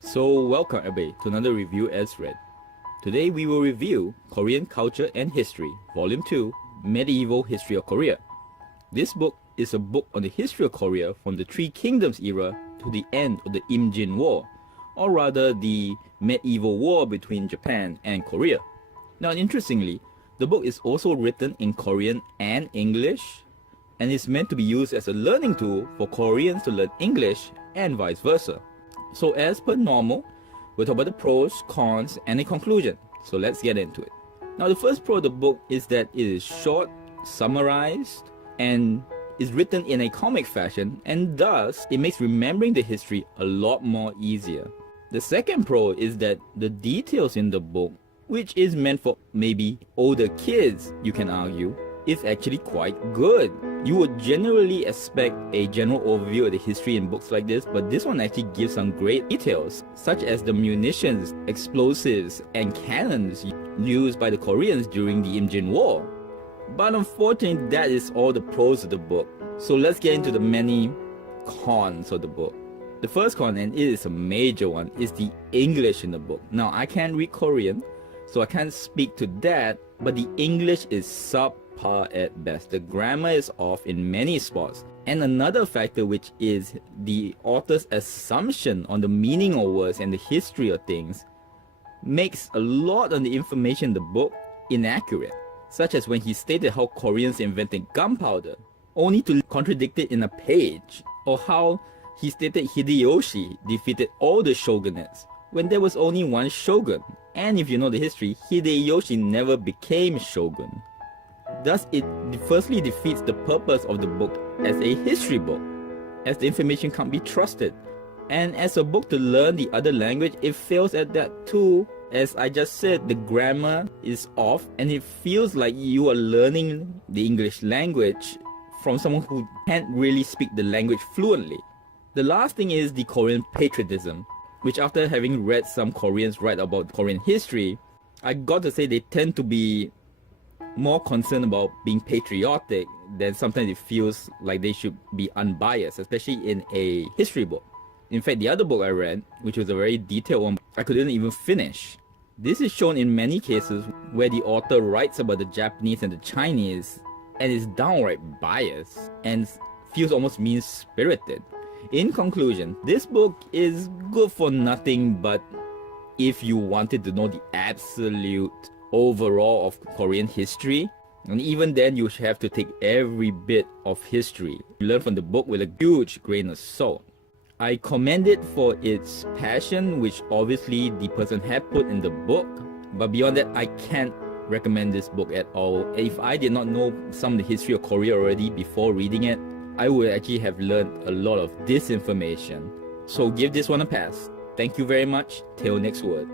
So welcome everybody to another review as read. Today we will review Korean Culture and History, Volume 2, Medieval History of Korea. This book is a book on the history of Korea from the Three Kingdoms era to the end of the Imjin War, or rather the medieval war between Japan and Korea. Now interestingly, the book is also written in Korean and English, and is meant to be used as a learning tool for Koreans to learn English and vice versa. So as per normal, we'll talk about the pros, cons, and a conclusion. So let's get into it. Now the first pro of the book is that it is short, summarized, and is written in a comic fashion, and thus it makes remembering the history a lot more easier. The second pro is that the details in the book, which is meant for maybe older kids, you can argue, is actually quite good. You would generally expect a general overview of the history in books like this, but this one actually gives some great details, such as the munitions, explosives, and cannons used by the Koreans during the Imjin War. But unfortunately, that is all the pros of the book. So let's get into the many cons of the book. The first con, and it is a major one, is the English in the book. Now, I can't read Korean, so I can't speak to that, but the English is subpar at best. The grammar is off in many spots. And another factor, which is the author's assumption on the meaning of words and the history of things, makes a lot of the information in the book inaccurate, such as when he stated how Koreans invented gunpowder, only to contradict it in a page, or how he stated Hideyoshi defeated all the shogunates, when there was only one shogun. And if you know the history, Hideyoshi never became shogun. Thus, it firstly defeats the purpose of the book as a history book, as the information can't be trusted. And as a book to learn the other language, it fails at that too. As I just said, the grammar is off, and it feels like you are learning the English language from someone who can't really speak the language fluently. The last thing is the Korean patriotism, which after having read some Koreans write about Korean history, I got to say they tend to be more concerned about being patriotic than sometimes it feels like they should be unbiased, especially in a history book. In fact, the other book I read, which was a very detailed one, I couldn't even finish. This is shown in many cases where the author writes about the Japanese and the Chinese and is downright biased and feels almost mean-spirited. In conclusion, this book is good for nothing but if you wanted to know the absolute overall of Korean history, and even then you have to take every bit of history. You learn from the book with a huge grain of salt. I commend it for its passion, which obviously the person had put in the book, but beyond that I can't recommend this book at all. If I did not know some of the history of Korea already before reading it, I would actually have learned a lot of disinformation. So give this one a pass. Thank you very much. Till next word.